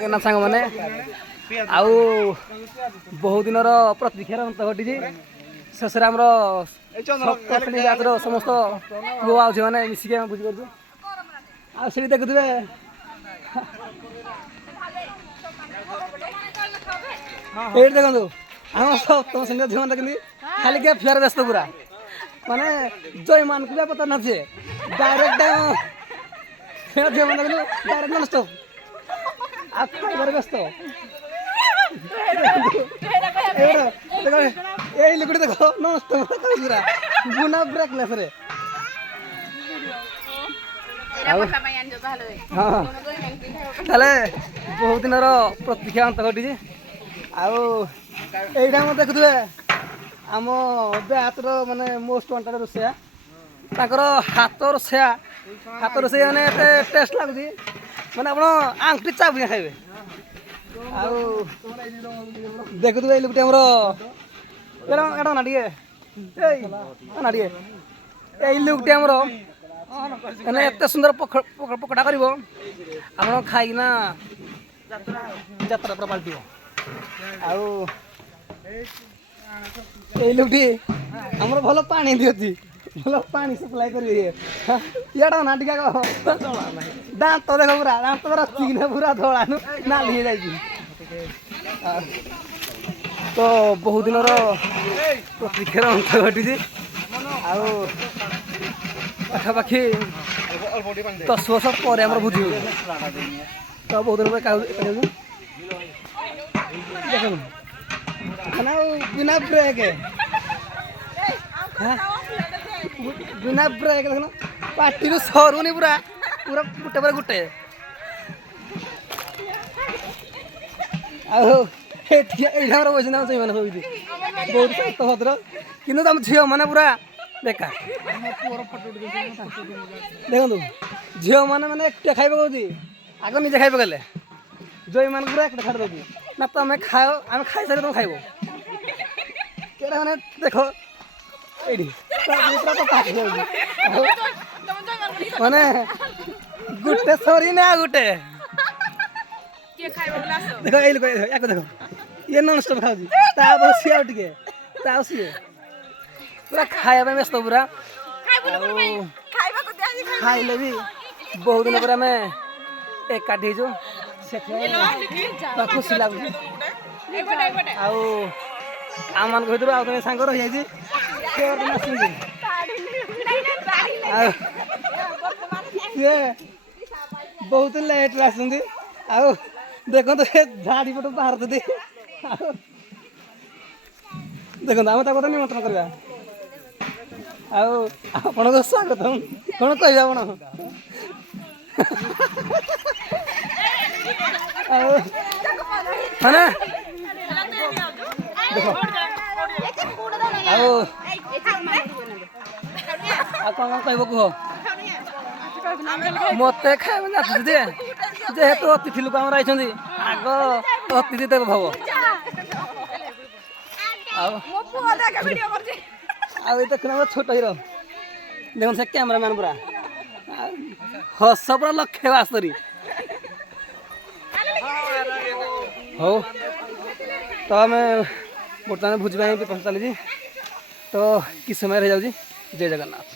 ना सांग मैंने आउ बहुत दिन प्रतीक्षार अंत घटी शेष आमर समस्त पुओ आ झील मैंने मिसिक बुझीपार आठ देखुए ये देखो आम सप्तम श्रेणी झील मैंने खाली क्या फियार व्यस्त पूरा माने जय मान को पता ना सी डायरेक्ट झील मैंने डायरेक्ट नॉन स्टॉप खाइबार व्यस्त ये लुकड़ी देखो नष्ट पूरा गुना ब्रेकलेस रे हाँ ताले बहुत दिन प्रतीक्षा अंत घटी आईटा मत देखुए आम ब्यातर माने मोस्ट वांटेड रोसैया हाथ रोसै मैंने टेस्ट लगुच मैंने आप आंगठी चापुआ खाइबे देखुए ये लोकटे एटा ना टे ना टे ये लोकटे मैंने एत सुंदर पकड़ा कर खाईना जात्रा पूरा पलट लोकटी आम भल पा दिखी भल पा सप्लाई कर ना टीका दांत देख पूरा दांत रचिकिना पूरा धड़ा नाली हो जाए तो बहुत दिन प्रतीक्षार अंत घटी पाखापाखि 10 वर्ष पर भोजी हो तो बहुत दिन बिना ब्रेक बिना ब्रेक देख पार्टी सरुनी पूरा पूरा गुटे पर गुटे आर बस मैंने सब बहुत भद्र कि झील मैंने पूरा बेकार देखो झील मैंने एक खाइबा कौन आग निजे खाइबा गले जय मान पूरा एक खाड़ दूसरी ना तुम खाओ आम खाई सारे तुम खाइब मैंने देख माने गुटे सरी ना गुटे देख ये देखो ये नॉन स्टॉप खाऊँ सी आउ टे सी पूरा खाया व्यस्त पूरा खाइले भी बहुत दिन पर आम एकाठी खुशी लगुच आम मान भर आउ तुम सांग रही बहुत लेट आसुँच देखो झाड़ी पट बाहर देखो आम ताको निमंत्रण करवा आपण स्वागत कौन कह मैंने देखो कौन कह कह मत खाए जेहेतु अतिथि लोक आम आग अतिथि देव भव देखना छोट हिरो देखो से कैमरामैन पूरा हस पूरा लक्षे बास्तरी हो तो आम बर्तमान भोजी चली तो कि समय रही जाऊँगी जय जगन्नाथ।